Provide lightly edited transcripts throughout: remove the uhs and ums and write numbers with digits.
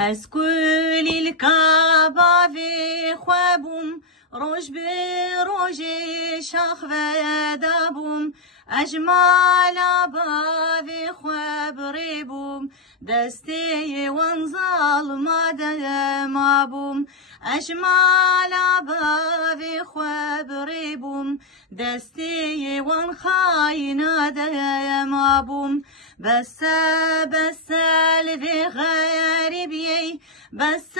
از کلی الکعبه في خوابم روش بروج شاخ ودابم اجمال في خواب ريبم دستي وانزال ما دمابم اجمال في خواب ريبم دستي وانخاين دمابم بس لفي غريبي بس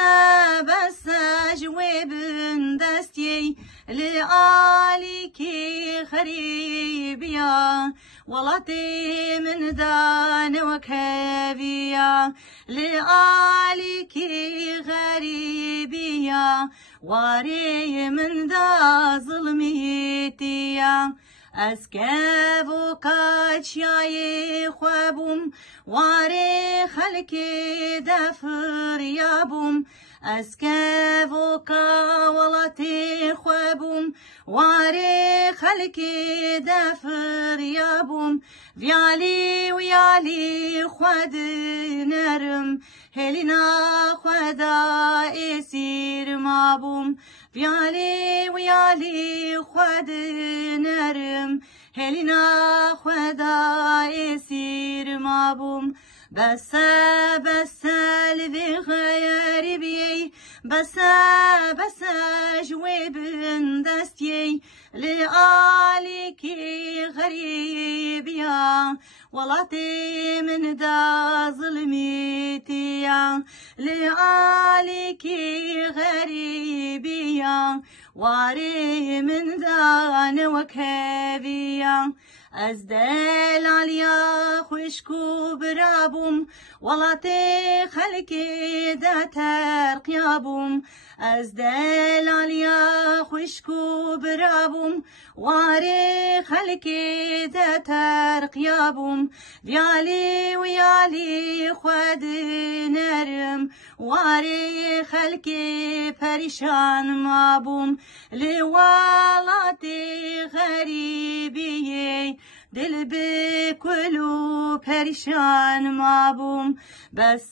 جواب دستي لآليكي غريبيا ولطي من دان وكافيا لآليكي غريبيا واري من دا ظلميتيا اسكابو كاتشاي خوابم واري خلكي دفر يابم اسكابو كاولتي خوابم واري خلكي دفر يابم فيالي ويالي خواد نرم هلنا خودا اسير مابم فيالي ويالي خواد نرم هلنا خودا اسير مابم بس لفي غريبي بس جواب دستي لآليكي غريبيا ولطي من دا ظلميتيا لآليكي غريبيا واري من دان وكافيا ازدال عليا خشكو برابم ولطي خلكي دا ترقيابم ازدال عليا خشكو برابم واري خلكي دا ترقيابم فيالي ويالي خواد نرم واري خلكي پريشان مابم لوالاتي غريبي دل بكلو پريشان مابم بس